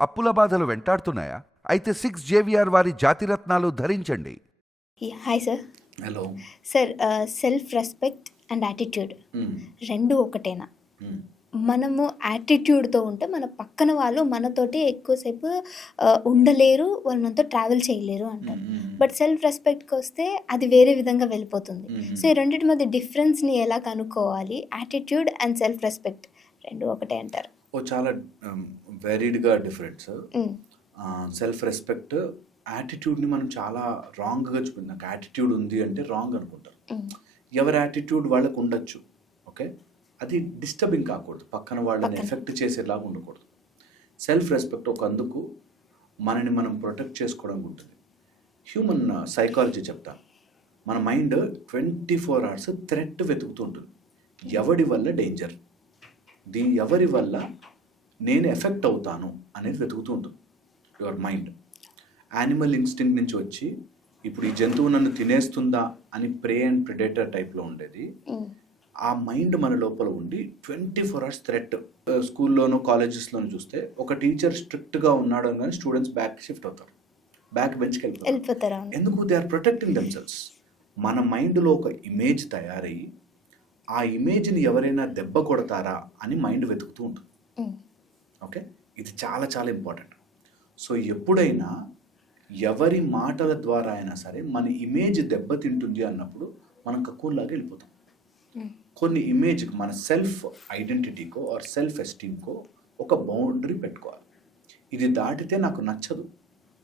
అప్పుల బాధలు వెంటాడుతున్నాయా? అయితే సిక్స్ జేవిఆర్ వారి జాతిరత్నాలు ధరించండి. Hi sir. Hello. Sir self respect and attitude రెండు ఒకటేనా? మనము యాటిట్యూడ్తో ఉంటే మన పక్కన వాళ్ళు మనతోటి ఎక్కువసేపు ఉండలేరు వాళ్ళు మనతో ట్రావెల్ చేయలేరు అంటారు. బట్ సెల్ఫ్ రెస్పెక్ట్కి వస్తే అది వేరే విధంగా వెళ్ళిపోతుంది. సో ఈ రెండింటి మధ్య డిఫరెన్స్ని ఎలా కనుక్కోవాలి? యాటిట్యూడ్ అండ్ సెల్ఫ్ రెస్పెక్ట్ రెండు ఒకటే అంటారు. ఓ చాలా వెరీడ్గా డిఫరెంట్ సార్ సెల్ఫ్ రెస్పెక్ట్ యాటిట్యూడ్ని మనం చాలా రాంగ్గా చూపింది నాకు యాటిట్యూడ్ ఉంది అంటే రాంగ్ అనుకుంటారు. మ్, ఎవరి యాటిట్యూడ్ వాళ్ళకు ఉండొచ్చు ఓకే అది డిస్టర్బింగ్ కాకూడదు. పక్కన వాళ్ళని. ఎఫెక్ట్ చేసేలాగా ఉండకూడదు. సెల్ఫ్ రెస్పెక్ట్ ఒక అందుకు మనని మనం ప్రొటెక్ట్ చేసుకోవడం ఉంటుంది హ్యూమన్ సైకాలజీ చెప్తా. మన mind twenty four hours threat వెతుకుతూ ఉంటుంది. ఎవడి వల్ల డేంజర్ దీ ఎవరి వల్ల నేను ఎఫెక్ట్ అవుతాను అనేది వెతుకుతూ ఉంటుంది. Your mind. యానిమల్ ఇన్స్టింక్ట్ నుంచి వచ్చి ఇప్పుడు ఈ జంతువు నన్ను తినేస్తుందా అని ప్రే అండ్ ప్రిడేటర్ టైప్లో ఉండేది. ఆ మైండ్ మన లోపల ఉండి ట్వంటీ ఫోర్ అవర్స్ థ్రెట్ స్కూల్లోనూ కాలేజెస్లోనూ చూస్తే ఒక టీచర్ స్ట్రిక్ట్గా ఉన్నాడు కానీ స్టూడెంట్స్ బ్యాక్ షిఫ్ట్ అవుతారు. బ్యాక్ బెంచ్కి వెళ్ళిపోతారా. ఎందుకు? దే ఆర్ ప్రొటెక్టింగ్ దెమ్సెల్స్ మన మైండ్లో ఒక ఇమేజ్ తయారయ్యి ఆ ఇమేజ్ని ఎవరైనా దెబ్బ కొడతారా అని మైండ్ వెతుకుతూ ఉంటుంది. ఓకే? ఇది చాలా చాలా ఇంపార్టెంట్. సో ఎప్పుడైనా ఎవరి మాటల ద్వారా అయినా సరే మన ఇమేజ్ దెబ్బతింటుంది అన్నప్పుడు మనం కక్కువలాగా వెళ్ళిపోతాం. కొన్ని ఇమేజ్కి మన సెల్ఫ్ ఐడెంటిటీకో ఆర్ సెల్ఫ్ ఎస్టీమ్కో ఒక బౌండరీ పెట్టుకోవాలి. ఇది దాటితే నాకు నచ్చదు.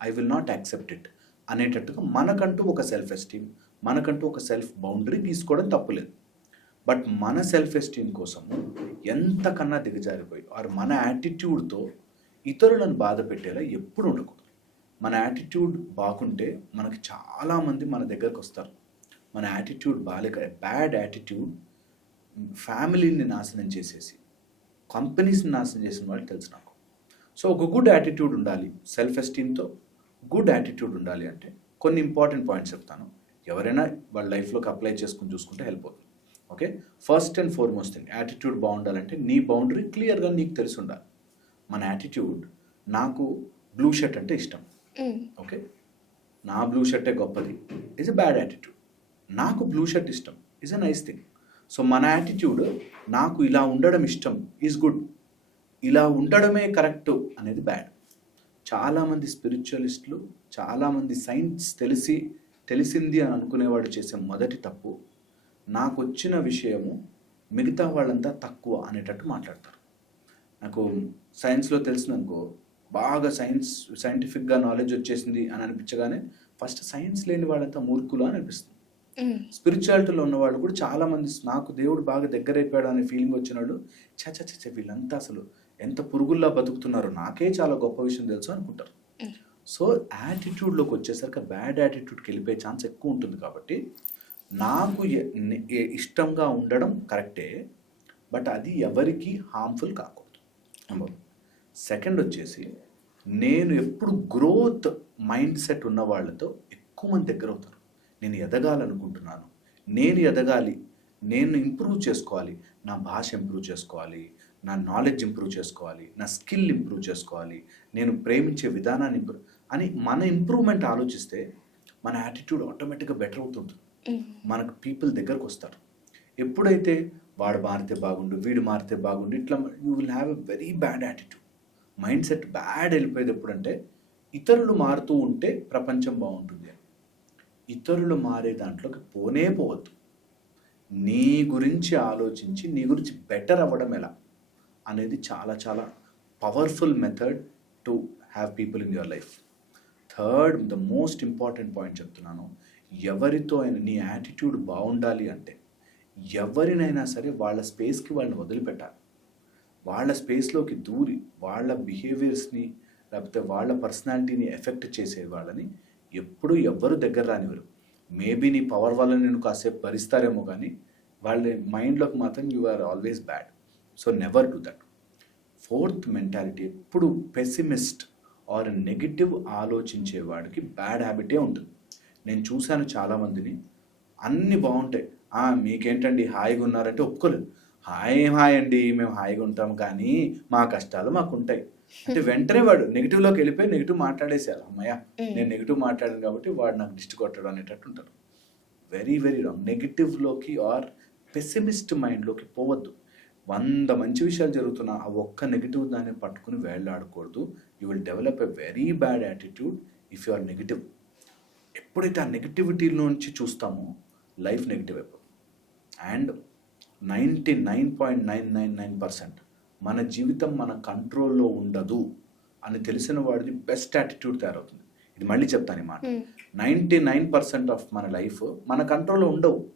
I will not accept it అనేటట్టుగా మనకంటూ ఒక సెల్ఫ్ ఎస్టీమ్ మనకంటూ ఒక సెల్ఫ్ బౌండరీ తీసుకోవడం తప్పులేదు బట్ మన సెల్ఫ్ ఎస్టీమ్ కోసము ఎంతకన్నా దిగజారిపోయి ఆర్ మన యాటిట్యూడ్తో ఇతరులను బాధ పెట్టేలా ఎప్పుడు ఉండకూడదు. మన యాటిట్యూడ్ బాగుంటే మనకి చాలామంది మన దగ్గరకు వస్తారు. మన యాటిట్యూడ్ బాలేక బ్యాడ్ యాటిట్యూడ్ ఫ్యామిలీని నాశనం చేసేసి కంపెనీస్ని నాశనం చేసిన వాళ్ళు తెలుసు నాకు. సో ఒక గుడ్ యాటిట్యూడ్ ఉండాలి సెల్ఫ్ ఎస్టీమ్తో గుడ్ యాటిట్యూడ్ ఉండాలి అంటే కొన్ని ఇంపార్టెంట్ పాయింట్స్ చెప్తాను. ఎవరైనా వాళ్ళ లైఫ్లోకి అప్లై చేసుకుని చూసుకుంటే హెల్ప్ అవుతుంది. Okay? First and foremost thing attitude బాగుండాలంటే నీ బౌండరీ క్లియర్గా నీకు తెలిసి ఉండాలి. మన యాటిట్యూడ్ నాకు బ్లూ షర్ట్ అంటే ఇష్టం. ఓకే? నా బ్లూ షర్టే గొప్పది? ఇస్ ఎ బ్యాడ్ యాటిట్యూడ్ నాకు బ్లూ షర్ట్ ఇష్టం. Is a nice thing so మన యాటిట్యూడ్ నాకు ఇలా ఉండడం ఇష్టం ఈజ్ గుడ్ ఇలా ఉండడమే కరెక్ట్ అనేది బ్యాడ్ చాలామంది స్పిరిచువలిస్టులు చాలామంది సైన్స్ తెలిసి తెలిసింది అని అనుకునేవాడు చేసే మొదటి తప్పు నాకు వచ్చిన విషయము మిగతా వాళ్ళంతా తక్కువ అనేటట్టు మాట్లాడతారు. నాకు సైన్స్లో తెలిసిననుకో బాగా సైన్స్ సైంటిఫిక్గా నాలెడ్జ్ వచ్చేసింది అని అనిపించగానే ఫస్ట్ సైన్స్ లేని వాళ్ళంతా మూర్ఖులు అని అనిపిస్తుంది. స్పిరిచువాలిటీలో ఉన్నవాళ్ళు కూడా చాలామంది నాకు దేవుడు బాగా దగ్గర అయిపోయాడు అనే ఫీలింగ్ వచ్చినాడు చ చ చ, చ వీళ్ళంతా అసలు ఎంత పురుగుల్లా బతుకుతున్నారో నాకే చాలా గొప్ప విషయం తెలుసు అనుకుంటారు. సో యాటిట్యూడ్లోకి వచ్చేసరికి బ్యాడ్ యాటిట్యూడ్కి వెళ్ళిపోయే ఛాన్స్ ఎక్కువ ఉంటుంది కాబట్టి నాకు ఇష్టంగా ఉండడం కరెక్టే బట్ అది ఎవరికి హార్మ్ఫుల్ కాకూడదు. నెంబర్ సెకండ్ వచ్చేసి నేను ఎప్పుడు గ్రోత్ మైండ్ సెట్ ఉన్న వాళ్ళతో ఎక్కువ మంది దగ్గర అవుతారు నేను ఎదగాలనుకుంటున్నాను. నేను ఎదగాలి. నేను ఇంప్రూవ్ చేసుకోవాలి. నా భాష ఇంప్రూవ్ చేసుకోవాలి. నా నాలెడ్జ్ ఇంప్రూవ్ చేసుకోవాలి. నా స్కిల్ ఇంప్రూవ్ చేసుకోవాలి. నేను ప్రేమించే విధానాన్ని ఇంప్రూవ్ అని మన ఇంప్రూవ్మెంట్ ఆలోచిస్తే మన యాటిట్యూడ్ ఆటోమేటిక్గా బెటర్ అవుతుంటుంది. మనకు పీపుల్ దగ్గరకు వస్తారు. ఎప్పుడైతే వాడు మారితే బాగుండు వీడు మారితే బాగుండు ఇట్లా you will have a very bad attitude mindset bad వెళ్ళిపోయేది ఎప్పుడంటే ఇతరులు మారుతూ ఉంటే ప్రపంచం బాగుంటుంది. అని ఇతరులు మారే దాంట్లోకి పోనే పోవద్దు. నీ గురించి ఆలోచించి నీ గురించి బెటర్ అవ్వడం ఎలా అనేది చాలా చాలా powerful method to have people in your life third the most important point చెప్తున్నాను. ఎవరితో అయినా నీ యాటిట్యూడ్ బాగుండాలి అంటే ఎవరినైనా సరే వాళ్ళ స్పేస్కి వాళ్ళని వదిలిపెట్టాలి. వాళ్ళ స్పేస్లోకి దూరి వాళ్ళ బిహేవియర్స్ని లేకపోతే వాళ్ళ పర్సనాలిటీని ఎఫెక్ట్ చేసే వాళ్ళని ఎప్పుడు ఎవ్వరు దగ్గర రానివ్వరు. మేబీ నీ పవర్ వల్ల నేను కాసేపు భరిస్తారేమో కానీ వాళ్ళ మైండ్లోకి మాత్రం you are always bad so never do that fourth mentality ఎప్పుడు పెసిమిస్ట్ ఆర్ నెగిటివ్ ఆలోచించే వాడికి బ్యాడ్ హ్యాబిటే ఉంటుంది. నేను చూశాను చాలామందిని. అన్నీ బాగుంటాయి. "ఆ, మీకేంటండి హాయిగా ఉన్నారంటే ఒప్పుకోలేదు. హాయ్ హాయ్ అండి? మేము హాయిగా ఉంటాం కానీ మా కష్టాలు మాకు ఉంటాయి అంటే వెంటనే వాడు నెగిటివ్లోకి వెళ్ళిపోయి నెగిటివ్ మాట్లాడేసారు అమ్మయ్య. నేను నెగిటివ్ మాట్లాడాను కాబట్టి వాడు నాకు దిష్టి కొట్టాడు అనేటట్టు ఉంటారు. Very very wrong. నెగిటివ్లోకి or pessimist మైండ్లోకి పోవద్దు. వంద మంచి విషయాలు జరుగుతున్నా ఆ ఒక్క నెగిటివ్ దాన్ని పట్టుకుని వేళ్ళాడకూడదు. You will develop a very bad attitude if you are negative. ఎప్పుడైతే ఆ నెగిటివిటీలోంచి చూస్తామో లైఫ్ నెగిటివ్ అయిపోతుంది. And ninety nine point nine nine nine percent మన జీవితం మన కంట్రోల్లో ఉండదు అని తెలిసిన వాడిది బెస్ట్ యాటిట్యూడ్ తయారవుతుంది. ఇది మళ్ళీ చెప్తాను ఈ మాట. నైంటీ నైన్ పర్సెంట్ ఆఫ్ మన లైఫ్ మన కంట్రోల్లో ఉండవు.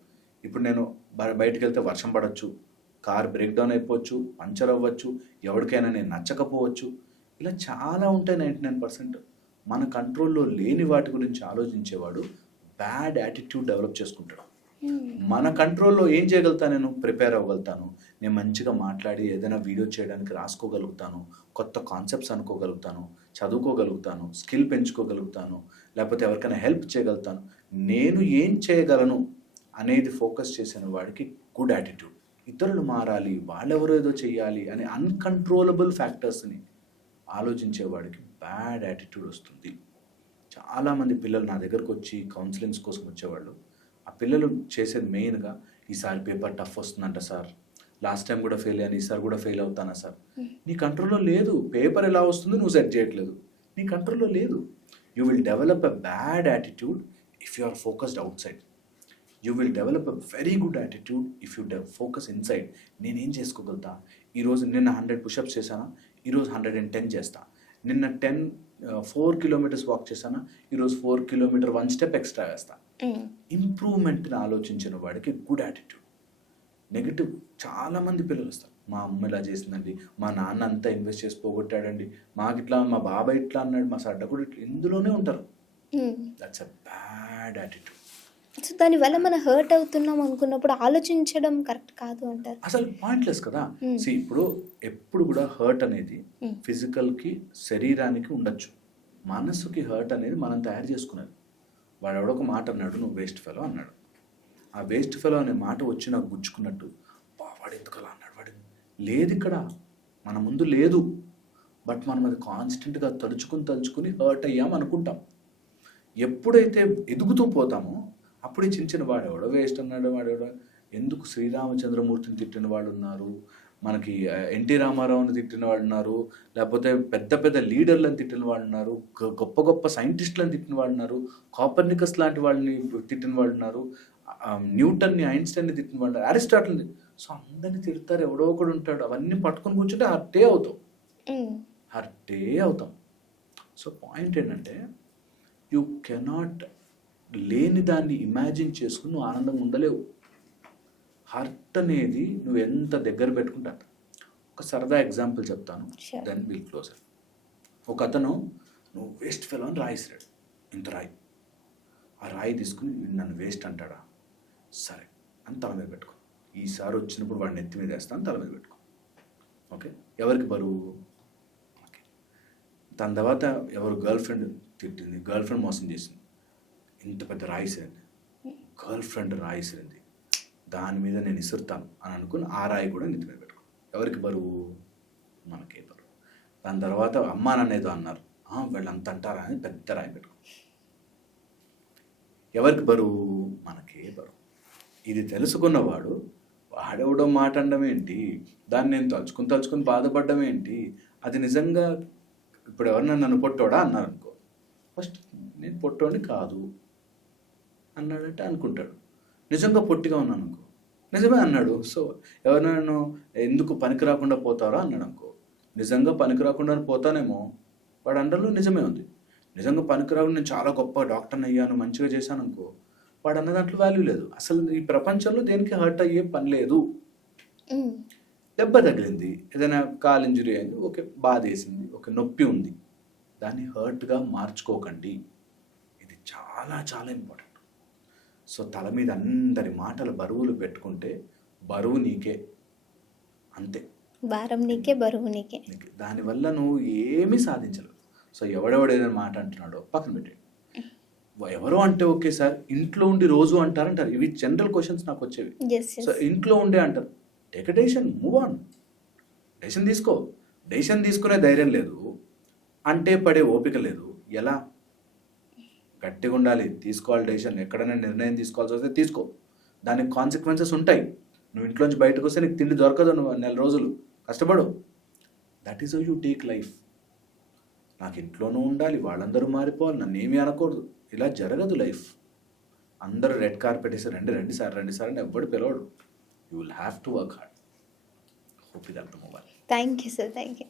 ఇప్పుడు నేను బ- బయటికి వెళ్తే వర్షం పడవచ్చు కార్ బ్రేక్ డౌన్ అయిపోవచ్చు పంచర్ అవ్వచ్చు ఎవరికైనా నేను నచ్చకపోవచ్చు ఇలా చాలా ఉంటాయి నైంటీ నైన్ పర్సెంట్ మన కంట్రోల్లో లేని వాటి గురించి ఆలోచించేవాడు బ్యాడ్ యాటిట్యూడ్ డెవలప్ చేసుకుంటాడు. మన కంట్రోల్లో ఏం చేయగలుగుతాను నేను? ప్రిపేర్ అవ్వగలుగుతాను. నేను మంచిగా మాట్లాడి ఏదైనా వీడియో చేయడానికి రాసుకోగలుగుతాను. కొత్త కాన్సెప్ట్స్ అనుకోగలుగుతాను. చదువుకోగలుగుతాను. స్కిల్ పెంచుకోగలుగుతాను. లేకపోతే ఎవరికైనా హెల్ప్ చేయగలుగుతాను. నేను ఏం చేయగలను అనేది ఫోకస్ చేసిన వాడికి గుడ్ యాటిట్యూడ్. ఇతరులు మారాలి. వాళ్ళెవరో ఏదో చేయాలి అనే అన్కంట్రోలబుల్ ఫ్యాక్టర్స్ని ఆలోచించేవాడికి బ్యాడ్ యాటిట్యూడ్ వస్తుంది. చాలామంది పిల్లలు నా దగ్గరకు వచ్చి కౌన్సిలింగ్స్ కోసం వచ్చేవాళ్ళు. ఆ పిల్లలు చేసేది మెయిన్గా ఈసారి పేపర్ టఫ్ వస్తుందంట సార్. లాస్ట్ టైం కూడా ఫెయిల్ అయ్యాను ఈసారి కూడా ఫెయిల్ అవుతానా సార్? నీ కంట్రోల్లో లేదు. పేపర్ ఎలా వస్తుందో నువ్వు సెట్ చేయట్లేదు. నీ కంట్రోల్లో లేదు. You will develop a bad attitude if you are focused outside you will develop a very good attitude if you focus inside నేనేం చేసుకోగలుగుతా? ఈరోజు నిన్న హండ్రెడ్ పుషప్స్ చేశానా? ఈరోజు హండ్రెడ్ అండ్ టెన్ చేస్తా? నిన్న టెన్ ఫోర్ కిలోమీటర్స్ వాక్ చేశానా? ఈరోజు four kilometre one step extra వేస్తా. ఇంప్రూవ్మెంట్ని ఆలోచించిన వాడికి గుడ్ యాటిట్యూడ్. నెగిటివ్. చాలామంది పిల్లలు వస్తారు. మా అమ్మ ఇలా చేసిందండి. మా నాన్న అంతా ఇన్వెస్ట్ చేసి పోగొట్టాడండి. మాకు ఇట్లా మా బాబాయ్ ఇట్లా అన్నాడు మా సడ్డ కూడా ఇట్లా. ఇందులోనే ఉంటారు. That's a bad attitude so దానివల్ల మనం హర్ట్ అవుతున్నాం అనుకున్నప్పుడు ఆలోచించడం కరెక్ట్ కాదు అంటారు. అసలు పాయింట్లెస్ కదా. See, ఇప్పుడు ఎప్పుడు కూడా హర్ట్ అనేది. ఫిజికల్కి శరీరానికి ఉండొచ్చు. మనసుకి హర్ట్ అనేది మనం తయారు చేసుకున్నది. వాడు ఎవడొక మాట అన్నాడు నువ్వు వేస్ట్ ఫెలో అన్నాడు. ఆ వేస్ట్ ఫెలో అనే మాట వచ్చి నాకు గుచ్చుకున్నట్టు "బా, వాడు ఎందుకు అలా అన్నాడు? వాడు లేదు ఇక్కడ. మన ముందు లేదు. బట్ మనం అది కాన్స్టెంట్గా తలుచుకుని తలుచుకుని హర్ట్ అయ్యాం అనుకుంటాం ఎప్పుడైతే ఎదుగుతూ పోతామో అప్పుడు చిన్న చిన్న వాడెవడో వేస్ట్ అన్నాడు వాడెవడో ఎందుకు శ్రీరామచంద్రమూర్తిని తిట్టిన వాళ్ళు ఉన్నారు? మనకి ఎన్టీ రామారావుని తిట్టిన వాళ్ళు ఉన్నారు. లేకపోతే పెద్ద పెద్ద లీడర్లను తిట్టిన వాళ్ళు ఉన్నారు. గొప్ప గొప్ప సైంటిస్టులను తిట్టిన వాళ్ళు ఉన్నారు. కాపర్నికస్ లాంటి వాళ్ళని తిట్టిన వాళ్ళు ఉన్నారు. న్యూటన్ని ఐన్స్టైన్ని తిట్టిన వాళ్ళు అరిస్టాటిల్ని. సో అందరిని తిడతారు. ఎవడో ఒకడు ఉంటాడు. అవన్నీ పట్టుకొని కూర్చుంటే హర్టే అవుతావు హర్టే అవుతాం. సో పాయింట్ ఏంటంటే యూ కెనాట్ లేని దాన్ని ఇమాజిన్ చేసుకుని నువ్వు ఆనందంగా ఉండలేవు. హర్ట్ అనేది నువ్వు ఎంత దగ్గర పెట్టుకుంటా ఒక సరదా ఎగ్జాంపుల్ చెప్తాను. దెన్ విల్ క్లోజ్ ఒక అతను నువ్వు వేస్ట్ ఫెలో అని రాయిస్తాడు. ఇంత రాయి. ఆ రాయి తీసుకుని "వీడు నన్ను వేస్ట్ అంటాడా? సరే. అని తల మీద పెట్టుకో. ఈసారి వచ్చినప్పుడు వాడిని ఎత్తి మీద వేస్తాను తల మీద పెట్టుకో. ఓకే? ఎవరికి బరువు? ఓకే. దాని తర్వాత ఎవరు గర్ల్ ఫ్రెండ్ తిట్టింది? గర్ల్ ఫ్రెండ్ మోసం చేసింది. ఇంత పెద్ద రాయిసిరింది గర్ల్ ఫ్రెండ్ రాయిసిరింది దాని మీద నేను ఇసురుతాను అని అనుకుని ఆ రాయి కూడా నెత్తి మీద పెట్టుకున్నాను. ఎవరికి బరువు? మనకే బరువు. దాని తర్వాత అమ్మ నన్నేదో అన్నారు. వీళ్ళు అంత అంటారా అని పెద్ద రాయి పెట్టుకున్నాను. ఎవరికి బరువు? మనకే బరువు. ఇది తెలుసుకున్నవాడు వాడెవడో మాట అనడం ఏంటి? దాన్ని నేను తలుచుకుని తలుచుకుని బాధపడడం ఏంటి? అది నిజంగా ఇప్పుడు ఎవరన్నా నన్ను పొట్టోడా? అన్నారు అనుకో ఫస్ట్ నేను పొట్టోడిని కాదు. అన్నాడంటే అనుకుంటాడు. నిజంగా పొట్టిగా ఉన్నాను అనుకో. నిజమే అన్నాడు. సో ఎవరైనా నన్ను ఎందుకు పనికి రాకుండా పోతారా అన్నాడు అనుకో. నిజంగా పనికి రాకుండా పోతానేమో వాడు అండర్లో నిజమే ఉంది. నిజంగా పనికి రాకుండా నేను చాలా గొప్ప డాక్టర్ని అయ్యాను మంచిగా చేశాను అనుకో వాడు అన్న దాంట్లో వాల్యూ లేదు. అసలు ఈ ప్రపంచంలో దేనికి హర్ట్ అయ్యే పని లేదు. దెబ్బ తగిలింది. ఏదైనా కాల్ ఇంజురీ అయింది ఓకే బాధ వేసింది ఓకే నొప్పి ఉంది. దాన్ని హర్ట్గా మార్చుకోకండి. ఇది చాలా చాలా ఇంపార్టెంట్ సో తల మీద అందరి మాటల బరువులు పెట్టుకుంటే బరువు నీకే. అంతే. భారం నీకే బరువు నీకే. దానివల్ల నువ్వు ఏమీ సాధించలేవు. సో ఎవడెవడు ఏదైనా మాట అంటున్నాడో పక్కన పెట్టేయండి ఎవరో అంటే ఓకే సార్ ఇంట్లో ఉండి రోజు అంటారంటారు. ఇవి జనరల్ క్వశ్చన్స్ నాకు వచ్చేవి. సో ఇంట్లో ఉండే అంటారు. Take decision move on decision తీసుకో. డెసిషన్ తీసుకునే ధైర్యం లేదు. అంటే పడే ఓపిక లేదు. ఎలా? గట్టిగా ఉండాలి. తీసుకోవాలి డెసిషన్ ఎక్కడైనా నిర్ణయం తీసుకోవాల్సి వస్తే తీసుకో. దానికి కాన్సిక్వెన్సెస్ ఉంటాయి. నువ్వు ఇంట్లోంచి బయటకు వస్తే నీకు తిండి దొరకదు నువ్వు నెల రోజులు. కష్టపడు. That is you take life నాకు ఇంట్లోనూ ఉండాలి. వాళ్ళందరూ మారిపోవాలి. నన్ను ఏమీ అనకూడదు. ఇలా జరగదు లైఫ్ అందరూ రెడ్ కార్పెట్ వేసి రండి రండి సార్ రండి సార్ అని ఎవ్వడు పిలవడు. You will have to work hard hope ఇది అర్థం అవ్వాలి thank you sir thank you